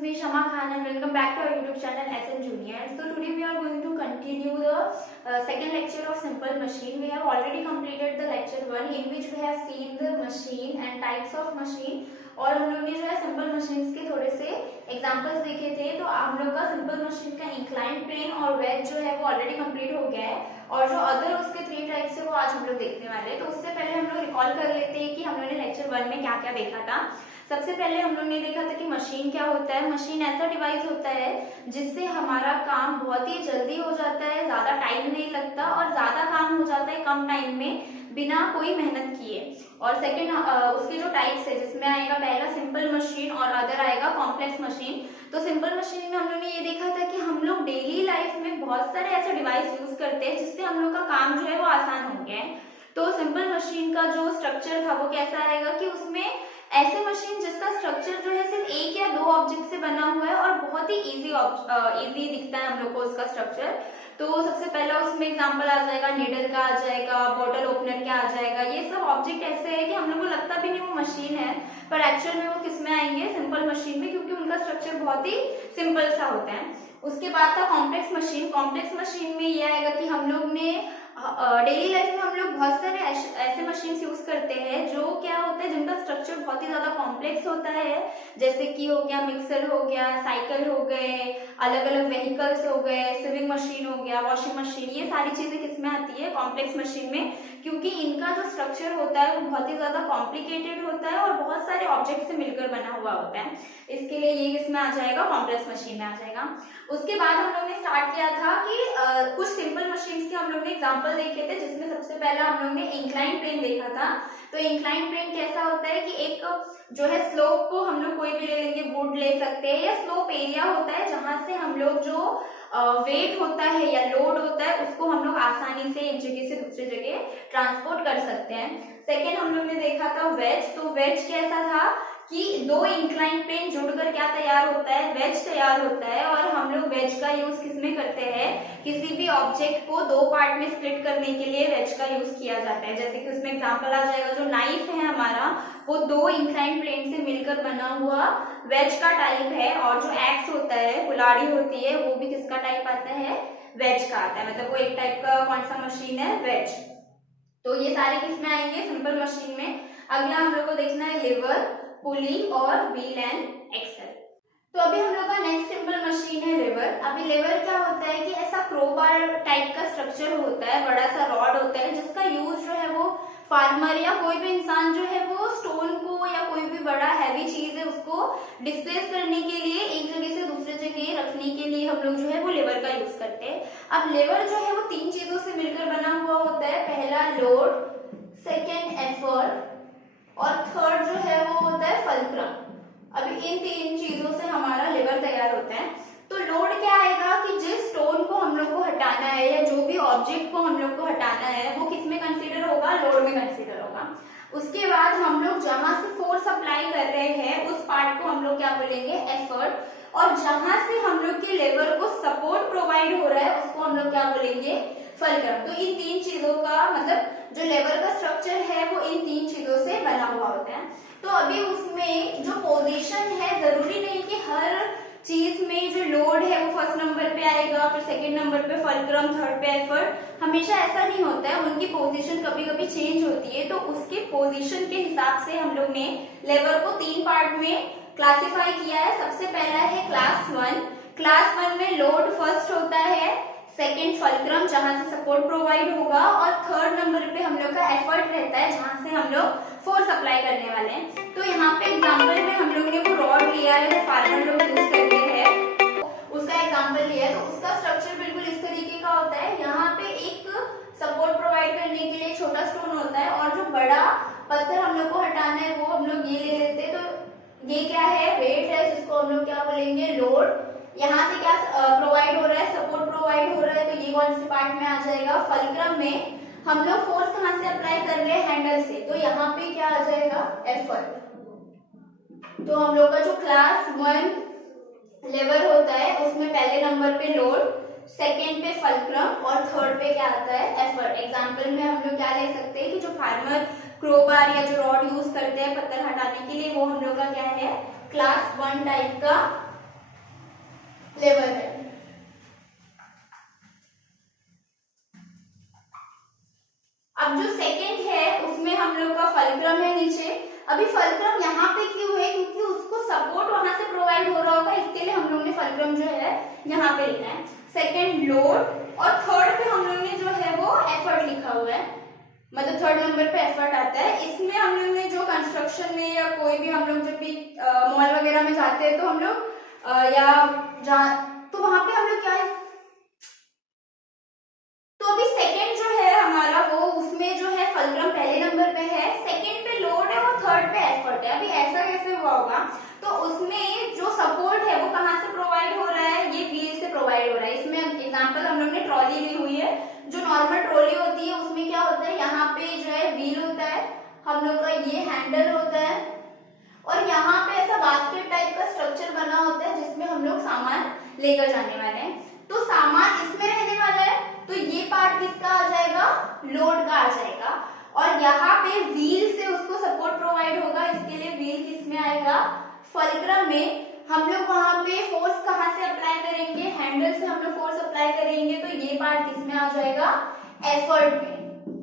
me Shama Khan and welcome back to our YouTube channel SN Junior. So today we are going to continue the second lecture of simple machine. We have already completed the lecture 1 in which we have seen the machine and types of machine और हम लोग ने जो है simple machines के थोड़े से examples देखे थे। तो हम लोग का सिंपल मशीन का इंक्लाइन प्लेन और वेज जो है वो ऑलरेडी कंप्लीट हो गया है और जो अदर उसके 3 टाइप्स है वो आज हम लोग देखने वाले हैं। तो उससे पहले हम लोग रिकॉल कर लेते हैं कि हम लोगों ने लेक्चर 1 में क्या क्या देखा था। सबसे पहले हम लोग ने देखा था कि मशीन क्या होता है। मशीन ऐसा डिवाइस होता है जिससे हमारा काम बहुत ही जल्दी हो जाता है, ज्यादा टाइम नहीं लगता और ज्यादा काम हो जाता है कम टाइम में बिना कोई मेहनत किए। और सेकंड उसके जो टाइप्स है जिसमें आएगा पहला सिंपल मशीन और अदर आएगा कॉम्प्लेक्स मशीन। तो सिंपल मशीन में हम लोग ने ये देखा था कि हम लोग डेली लाइफ में बहुत सारे ऐसे डिवाइस यूज करते हैं जिससे हम लोग का काम जो है वो आसान हो गया है। तो सिंपल मशीन का जो स्ट्रक्चर था वो कैसा आएगा कि उसमें ऐसे मशीन जिसका स्ट्रक्चर जो है सिर्फ एक या दो ऑब्जेक्ट से बना हुआ है और बहुत ही इजी दिखता है हम लोग को उसका स्ट्रक्चर। तो सबसे पहला उसमें एग्जांपल आ जाएगा नीडल का, आ जाएगा बॉटल ओपनर का, आ जाएगा। ये सब ऑब्जेक्ट ऐसे है कि हम लोग को लगता भी नहीं वो मशीन है, पर एक्चुअल में वो किस में आएंगे, सिंपल मशीन में, क्योंकि उनका स्ट्रक्चर बहुत ही सिंपल सा होता है। उसके बाद था कॉम्प्लेक्स मशीन। कॉम्प्लेक्स मशीन में ये आएगा कि हम लोग ने डेली लाइफ में हम लोग बहुत सारे ऐसे मशीन्स यूज करते हैं जो क्या होता है जिनका स्ट्रक्चर बहुत ही ज्यादा कॉम्प्लेक्स होता है, जैसे कि हो गया मिक्सर हो गया, साइकिल हो गए, अलग अलग व्हीकल्स हो गए, सिविंग मशीन हो गया, वॉशिंग मशीन। ये सारी चीजें किसमें आती है, कॉम्प्लेक्स मशीन में, क्योंकि इनका जो स्ट्रक्चर होता है वो बहुत ही ज्यादा कॉम्प्लिकेटेड होता है और बहुत सारे ऑब्जेक्ट से मिलकर बना हुआ होता है। इसके लिए ये किसमें आ जाएगा, कॉम्प्लेक्स मशीन में आ जाएगा। उसके बाद हम लोग ने स्टार्ट किया था कि कुछ सिंपल मशीन्स के हम लोग ने एग्जांपल देखे थे, जिसमें सबसे पहला हम लोग ने इंक्लाइन प्लेन देखा था। तो इंक्लाइन प्लेन कैसा होता है कि एक जो है स्लोप को हम लोग कोई भी ले लेंगे, वुड ले सकते हैं, या स्लोप एरिया होता है जहां से हम लोग जो वेट होता है या लोड होता है उसको हम लोग आसानी से एक जगह से दूसरी जगह ट्रांसपोर्ट कर सकते हैं। सेकेंड हम लोग ने देखा था वेज। तो वेज कैसा था कि दो इंक्लाइन प्लेन जुड़कर क्या तैयार होता है, वेज तैयार होता है। और हम लोग वेज का यूज किसमें करते हैं, किसी भी ऑब्जेक्ट को दो पार्ट में स्प्लिट करने के लिए वेज का यूज किया जाता है। जैसे कि उसमें एग्जांपल आ जाएगा जो नाइफ है हमारा, वो दो इंक्लाइन प्लेन से मिलकर बना हुआ वेज का टाइप है। और जो एक्स होता है, कुल्हाड़ी होती है, वो भी किसका टाइप आता है, वेज का आता है। मतलब वो एक टाइप का कौन सा मशीन है, वेज। तो ये सारे किसमें आएंगे, सिंपल मशीन में। अगला हम लोग को देखना है लिवर, पुली और व्हील एंड एक्सेल। तो अभी हम लोग का नेक्स्ट सिंपल मशीन है लिवर। अभी लिवर क्या होता है कि ऐसा क्रोबार टाइप का स्ट्रक्चर होता है, बड़ा सा रॉड होता है जिसका यूज जो है वो फार्मर या कोई भी इंसान जो है वो स्टोन को या कोई भी बड़ा हैवी चीज है उसको डिस्प्लेस करने के लिए एक जगह से दूसरी जगह रखने के लिए हम लोग जो है वो लेवर का यूज करते हैं। अब लेवर जो है वो 3 चीजों से मिलकर बना हुआ होता है। पहला लोड, सेकेंड एफर्ट और थर्ड जो है वो होता है फल्क्रम। अभी इन 3 चीजों से हमारा लिवर तैयार होता है। तो लोड क्या आएगा कि जिस स्टोन को हम लोग को हटाना है या जो भी ऑब्जेक्ट को हम लोग को हटाना है वो किस में कंसीडर होगा, लोड में कंसीडर होगा। उसके बाद हम लोग जहां से फोर्स अप्लाई कर रहे हैं उस पार्ट को हम लोग क्या बोलेंगे, एफर्ट। और जहां से हम लोग के लेवर को सपोर्ट प्रोवाइड हो रहा है उसको हम लोग क्या बोलेंगे, फल्क्रम। तो इन 3 चीजों का मतलब जो लेवर का स्ट्रक्चर है वो इन 3 चीजों से बना हुआ होता है। तो अभी उसमें जो पोजीशन है, जरूरी नहीं कि हर चीज में जो लोड है वो फर्स्ट नंबर पे आएगा, फिर सेकंड नंबर पे फल्क्रम, थर्ड पे एफर्ट। हमेशा ऐसा नहीं होता है, उनकी पोजीशन कभी कभी चेंज होती है। तो उसके पोजीशन के हिसाब से हम लोग ने लेवर को 3 पार्ट में क्लासिफाई किया है। सबसे पहला है क्लास 1। क्लास 1 में लोड फर्स्ट होता है, सेकेंड फल्क्रम जहां से सपोर्ट प्रोवाइड होगा, और थर्ड नंबर पे हम लोग का एफर्ट रहता है जहां से हम लोग फोर्स अप्लाई करने वाले हैं। तो यहाँ पे एग्जांपल में हम लोग ने वो रॉड लिया है जो फार्मर लोग यूज करते हैं, उसका एग्जांपल लिया है। तो उसका स्ट्रक्चर बिल्कुल इस तरीके का होता है। यहाँ पे एक सपोर्ट प्रोवाइड करने के लिए छोटा स्टोन होता है और जो बड़ा पत्थर हम लोग को हटाना है वो हम लोग ये ले लेते हैं। तो ये क्या है, वेट है जिसको हम लोग क्या बोलेंगे, लोड। यहाँ से क्या प्रोवाइड हो रहा है, सपोर्ट प्रोवाइड हो रहा है। तो ये कौन से पार्ट में आ जाएगा, फल्क्रम में। हम लोग फोर्स कहां से अप्लाई कर रहे हैं, हैंडल से। तो यहाँ पे क्या आ जाएगा, एफर्ट। तो हम लोग का जो क्लास 1 लेवर होता है उसमें पहले नंबर पे लोड, सेकेंड पे फल्क्रम और थर्ड पे क्या आता है, एफर्ट। एग्जाम्पल में हम लोग क्या ले सकते हैं कि जो फार्मर क्रोबार या जो रॉड यूज करते हैं पत्थर हटाने के लिए, वो हम लोग का क्या है, क्लास 1 टाइप का लेवर है। अब जो सेकंड है उसमें हम लोग का फल्क्रम है नीचे। अभी फल्क्रम यहाँ पे क्यों है, क्योंकि उसको सपोर्ट वहां से प्रोवाइड हो रहा होगा, इसके लिए हम लोग ने फल्क्रम जो है यहाँ पे लिखा है। सेकंड लोड, और थर्ड पे हम लोग ने जो है वो एफर्ट लिखा हुआ है, मतलब थर्ड नंबर पे एफर्ट आता है। इसमें हम लोग ने जो कंस्ट्रक्शन में या कोई भी हम लोग जब भी मॉल वगैरह में जाते हैं तो हम लोग या तो वहां पे हम लोग क्या है, तो अभी सेकंड जो है हमारा वो उसमें जो है फल्क्रम पहले नंबर पे है, सेकंड पे लोड है और थर्ड पे एफर्ट है। अभी ऐसा कैसे हुआ होगा, तो उसमें जो सपोर्ट है वो कहाँ से प्रोवाइड हो रहा है, ये व्हील से प्रोवाइड हो रहा है। इसमें एग्जांपल हम लोग ने ट्रॉली ली हुई है, जो नॉर्मल ट्रॉली होती है उसमें क्या होता है, यहाँ पे जो है व्हील होता है, हम लोग का ये हैंडल होता है, और यहाँ पे ऐसा बास्केट टाइप का स्ट्रक्चर बना होता है जिसमें हम लोग सामान लेकर जाने वाले हैं। तो सामान इसमें रहने वाला है, तो ये पार्ट किसका आ जाएगा, लोड का आ जाएगा, और यहाँ पे व्हील से उसको सपोर्ट प्रोवाइड होगा, इसके लिए व्हील किसमें आएगा, फल्क्रम में। हम लोग वहां पे फोर्स कहाँ से अप्लाई करेंगे, हैंडल से हम लोग फोर्स अप्लाई करेंगे, तो ये पार्ट किसमें आ जाएगा, एफर्ट में।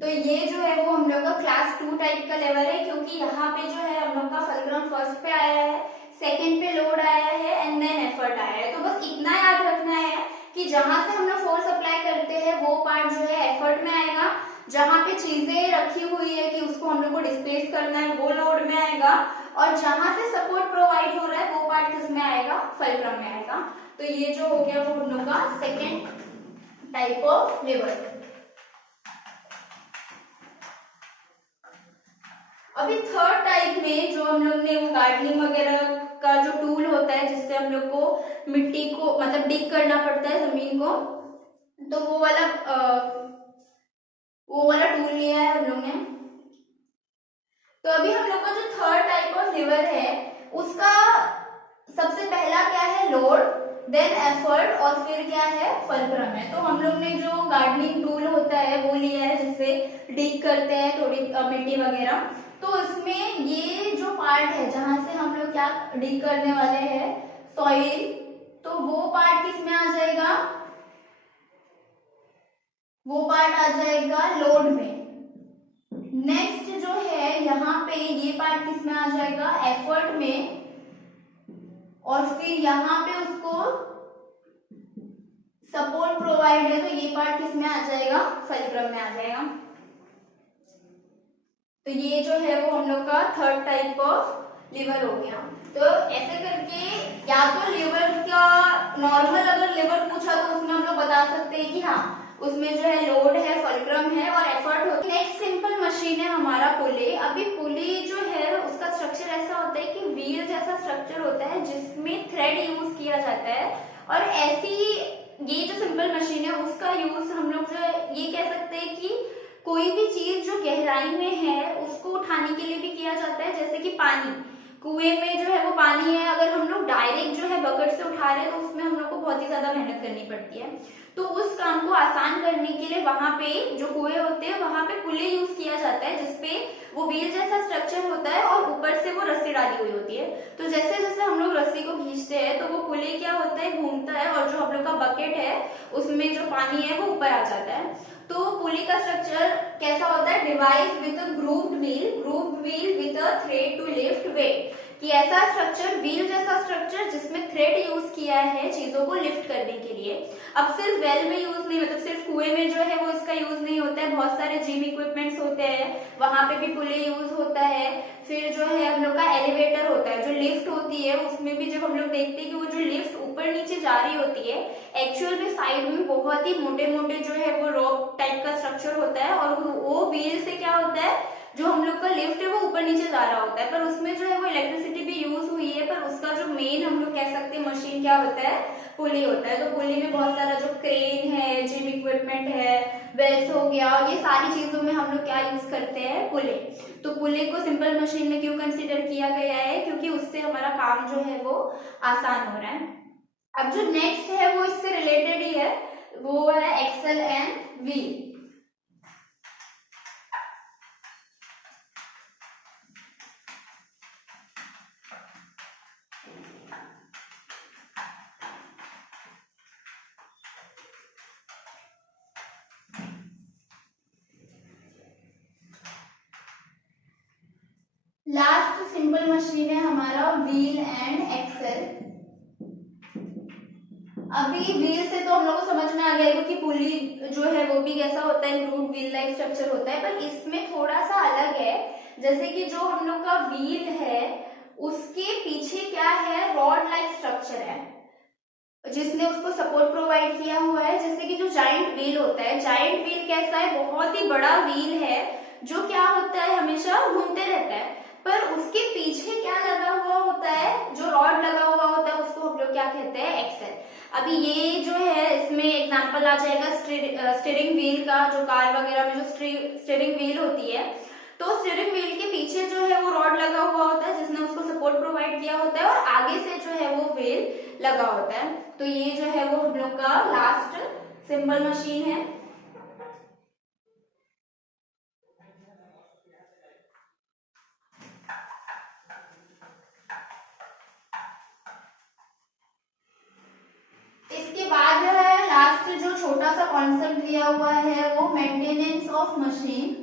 तो ये जो है वो हम लोग का क्लास 2 टाइप का लेवल है, क्योंकि यहाँ पे जो है हम लोग का फल्क्रम फर्स्ट पे आया है, सेकंड पे लोड आया है एंड देन एफर्ट आया है। तो बस इतना याद रखना है कि जहां से हम लोग फोर्स अप्लाई करते हैं वो पार्ट जो है एफर्ट में आएगा, जहां पे चीजें रखी हुई है कि उसको हम लोग को डिस्प्लेस करना है वो लोड में आएगा, और जहां से सपोर्ट प्रोवाइड हो रहा है वो पार्ट किसमें आएगा, फल्क्रम में आएगा। तो ये जो हो गया वो हम लोग का सेकेंड टाइप ऑफ लेवर। अभी थर्ड टाइप में जो हम लोग ने वो गार्डनिंग वगैरह का जो टूल होता है जिससे हम लोग को मिट्टी को मतलब डिग करना पड़ता है जमीन को, तो वो वाला टूल लिया है हम लोग ने। तो अभी हम लोग का जो थर्ड टाइप ऑफ लेवर है उसका सबसे पहला क्या है, लोड, देन एफर्ट, और फिर क्या है, फल्क्रम है। तो हम लोग ने जो गार्डनिंग टूल होता है वो लिया है जिससे डिग करते हैं थोड़ी मिट्टी वगैरह। तो इसमें ये जो पार्ट है जहां से हम लोग क्या डिग करने वाले हैं, सॉइल, तो वो पार्ट किसमें आ जाएगा, वो पार्ट आ जाएगा लोड में। नेक्स्ट जो है यहाँ पे ये पार्ट किसमें आ जाएगा, एफर्ट में, और फिर यहाँ पे उसको सपोर्ट प्रोवाइड है, तो ये पार्ट किसमें आ जाएगा, फल्क्रम में आ जाएगा। तो ये जो है वो हम लोग का थर्ड टाइप ऑफ लिवर हो गया। तो ऐसे करके या तो लिवर का नॉर्मल अगर लिवर पूछा तो उसमें हम लोग बता सकते हैं कि हाँ उसमें जो है लोड है, फल्क्रम है और एफर्ट होता है। नेक्स्ट सिंपल मशीन है हमारा पुली। अभी पुली जो है उसका स्ट्रक्चर ऐसा होता है कि व्हील जैसा स्ट्रक्चर होता है जिसमें थ्रेड यूज किया जाता है, और ऐसी ये जो सिंपल मशीन है उसका यूज हम लोग जो ये कह सकते हैं कि कोई भी चीज जो गहराई में है उसको उठाने के लिए भी किया जाता है। जैसे कि पानी, कुएं में जो है वो पानी है, अगर हम लोग डायरेक्ट जो है बकेट से उठा रहे हैं तो उसमें हम लोग को बहुत ही ज्यादा मेहनत करनी पड़ती है। तो उस काम को आसान करने के लिए वहां पे जो कुएं होते हैं वहां पे पुली यूज किया जाता है, जिसपे वो व्हील जैसा स्ट्रक्चर होता है और ऊपर से वो रस्सी डाली हुई होती है। तो जैसे जैसे हम लोग रस्सी को खींचते हैं तो वो पुली क्या होता है, घूमता है, और जो हम लोग का बकेट है उसमें जो पानी है वो ऊपर आ जाता है। तो पुली का स्ट्रक्चर कैसा होता है, device with a grooved wheel with a thread to lift weight, कि ऐसा स्ट्रक्चर, व्हील जैसा स्ट्रक्चर जिसमें थ्रेड यूज किया है चीजों को लिफ्ट करने के लिए। अब सिर्फ वेल में यूज नहीं, मतलब सिर्फ कुएं में जो है वो इसका यूज नहीं होता है, बहुत सारे जिम इक्विपमेंट्स होते हैं वहां पे भी पुली यूज होता है। फिर जो है हम लोग का एलिवेटर होता है, जो लिफ्ट होती है उसमें भी जब हम लोग देखते हैं कि वो जो लिफ्ट ऊपर नीचे जा रही होती है, एक्चुअल में साइड में बहुत ही मोटे मोटे जो है वो रॉक टाइप का स्ट्रक्चर होता है, और वो व्हील से क्या होता है, जो हम लोग का लिफ्ट है वो ऊपर नीचे जा रहा होता है, पर उसमें जो है वो इलेक्ट्रिसिटी भी यूज हुई है, पर उसका जो मेन हम लोग कह सकते हैं मशीन क्या होता है, पुली होता है। तो पुली में बहुत सारा जो क्रेन है, जिम इक्विपमेंट है, वेल्स हो गया, ये सारी चीजों में हम लोग क्या यूज करते हैं, पुली। तो पुली को सिंपल मशीन में क्यों कंसिडर किया गया है, क्योंकि उससे हमारा काम जो है वो आसान हो रहा है। अब जो नेक्स्ट है वो इससे रिलेटेड ही है, वो है axle and wheel. Simple machine है हमारा व्हील एंड एक्सेल। अभी व्हील से तो हम लोग को समझ में आ गया क्योंकि पुली जो है वो भी कैसा होता है, ग्रूव व्हील लाइक स्ट्रक्चर होता है, पर इसमें थोड़ा सा अलग है। जैसे कि जो हम लोग का व्हील है उसके पीछे क्या है, रॉड लाइक स्ट्रक्चर है जिसने उसको सपोर्ट प्रोवाइड किया हुआ है। जैसे कि जो जाइंट व्हील होता है, जाइंट व्हील कैसा है, बहुत ही बड़ा व्हील है जो क्या होता है, हमेशा घूमते रहता है, पर उसके पीछे क्या लगा हुआ होता है, जो रॉड लगा हुआ होता है उसको हम लोग क्या कहते हैं, एक्सेल। अभी ये जो है इसमें एग्जांपल आ जाएगा स्टीयरिंग व्हील का, जो कार वगैरह में जो स्टीयरिंग व्हील होती है, तो स्टीयरिंग व्हील के पीछे जो है वो रॉड लगा हुआ होता है जिसने उसको सपोर्ट प्रोवाइड किया होता है, और आगे से जो है वो व्हील लगा होता है। तो ये जो है वो हम लोग का लास्ट सिंपल मशीन है। इसके बाद है लास्ट जो छोटा सा कॉन्सेप्ट दिया हुआ है वो maintenance of machine.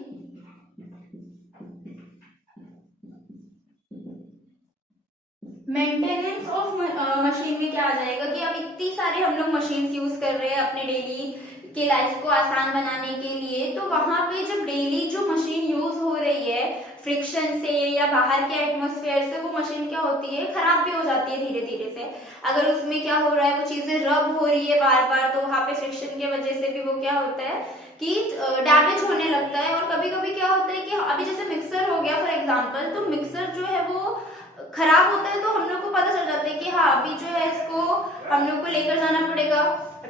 Maintenance of machine में क्या आ जाएगा कि अब इतनी सारी हम लोग मशीन यूज कर रहे हैं अपने डेली के लाइफ को आसान बनाने के लिए, तो वहां पे जब डेली जो मशीन यूज हो रही है फ्रिक्शन से या बाहर के एटमॉस्फेयर से, वो मशीन क्या होती है, खराब भी हो जाती है धीरे धीरे से। अगर उसमें क्या हो रहा है, वो चीजें रब हो रही है बार बार, तो वहां पे फ्रिक्शन की वजह से भी वो क्या होता है कि डैमेज होने लगता है। और कभी कभी क्या होता है कि अभी जैसे मिक्सर हो गया फॉर एग्जाम्पल, तो मिक्सर जो है वो खराब होता है तो हम लोग को पता चल जाता है कि हाँ अभी जो है इसको हम लोग को लेकर जाना पड़ेगा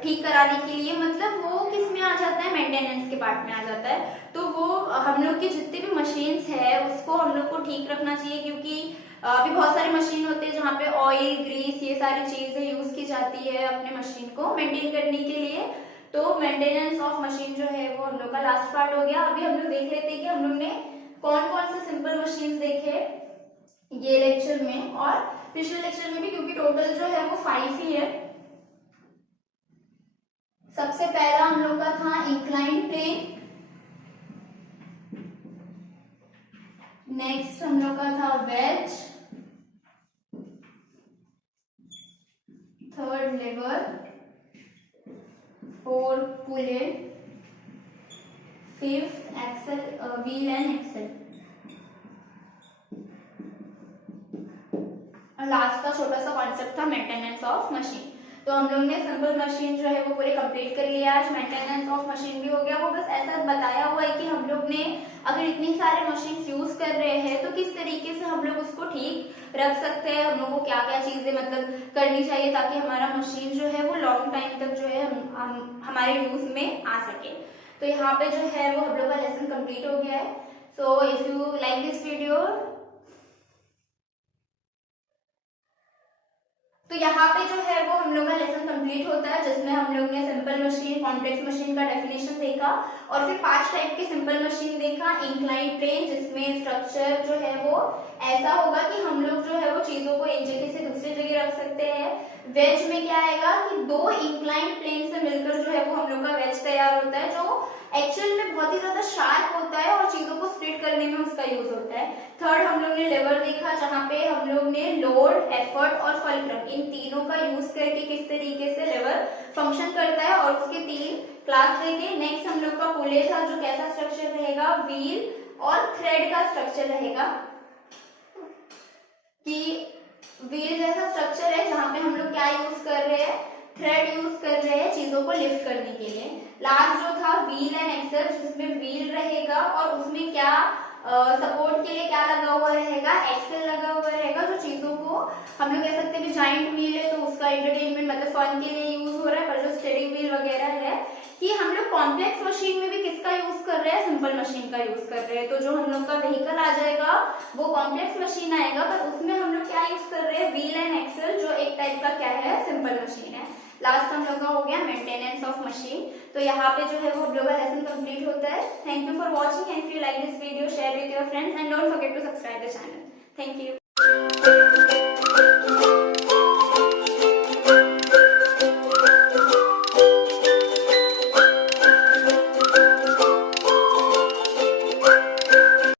ठीक कराने के लिए। मतलब वो किस में आ जाता है, मेंटेनेंस के पार्ट में आ जाता है। तो वो हम लोग की जितनी भी मशीन्स है उसको हम लोग को ठीक रखना चाहिए, क्योंकि अभी बहुत सारे मशीन होते हैं जहाँ पे ऑयल ग्रीस ये सारी चीजें यूज की जाती है अपने मशीन को मेंटेन करने के लिए। तो मेंटेनेंस ऑफ मशीन जो है वो हम लोग का लास्ट पार्ट हो गया। अभी हम लोग देख लेते हैं कि हम लोग ने कौन कौन से सिंपल मशीन देखे ये लेक्चर में और पिछले लेक्चर में भी, क्योंकि टोटल जो है वो 5 ही है। सबसे पहला हम लोग का था इंक्लाइंड प्लेन, नेक्स्ट हम लोग का था wedge, third lever, fourth pulley, fifth axle, wheel and axle, और लास्ट का छोटा सा कॉन्सेप्ट था मेंटेनेंस ऑफ मशीन। तो हम लोग ने सिंपल मशीन जो है वो पूरे कंप्लीट कर लिया। आज मेंटेनेंस ऑफ मशीन भी हो गया। वो बस ऐसा बताया हुआ है कि हम लोग ने अगर इतनी सारे मशीन यूज कर रहे हैं तो किस तरीके से हम लोग उसको ठीक रख सकते हैं, हम लोग को क्या क्या चीजें मतलब करनी चाहिए ताकि हमारा मशीन जो है वो लॉन्ग टाइम तक जो है हम हमारे यूज में आ सके। तो यहाँ पे जो है वो हम लोग का लेसन कंप्लीट हो गया है। So if you like this video, तो यहाँ पे जो है वो हम लोग का लेसन कंप्लीट होता है जिसमें हम लोग ने सिंपल मशीन, कॉम्प्लेक्स मशीन का डेफिनेशन देखा, और फिर 5 टाइप के सिंपल मशीन देखा। इंक्लाइन प्लेन जिसमें स्ट्रक्चर जो है वो ऐसा होगा कि हम लोग जो है वो चीजों को एक जगह से दूसरी जगह रख सकते हैं। वेज में क्या आएगा कि 2 इंक्लाइन प्लेन से मिलकर जो है वो हम लोग का वेज तैयार होता है, जो एक्चुअल में बहुत ही ज्यादा शार्प होता है और चीजों को स्प्लिट करने में उसका यूज होता है। थर्ड हम लोग ने लेवर देखा जहाँ पे हम लोग ने लोड, एफर्ट और फल्क्रम इन तीनों का यूज करके किस तरीके से लेवर फंक्शन करता है, और उसके 3 क्लास देखे। नेक्स्ट हम लोग का पुले था जो कैसा स्ट्रक्चर रहेगा, व्हील और थ्रेड का स्ट्रक्चर रहेगा, कि व्हील जैसा स्ट्रक्चर है जहाँ पे हम लोग क्या यूज कर रहे हैं, थ्रेड यूज कर रहे हैं चीजों को लिफ्ट करने के लिए। लास्ट जो था व्हील एंड एक्सेल जिसमें व्हील रहेगा और उसमें क्या सपोर्ट के लिए क्या लगा हुआ रहेगा, एक्सेल लगा हुआ रहेगा, जो चीजों को हम लोग कह सकते हैं जाइंट व्हील है तो उसका एंटरटेनमेंट मतलब फन के लिए यूज हो रहा है, पर जो स्टेयरिंग व्हील वगैरह है कि हम लोग कॉम्प्लेक्स मशीन में भी किसका यूज कर रहे हैं, सिंपल मशीन का यूज कर रहे हैं। तो जो हम लोग का व्हीकल आ जाएगा वो कॉम्प्लेक्स मशीन आएगा, पर उसमें हम लोग क्या यूज कर रहे हैं, व्हील एंड एक्सेल, जो एक टाइप का क्या है, सिंपल मशीन है। लास्ट हम लोग का हो गया मेंटेनेंस ऑफ मशीन। तो यहाँ पे जो है वो हम लोग का लेसन कंप्लीट होता है। Thank you for watching, and if you like this video share with your friends and don't forget to subscribe the channel. Thank you.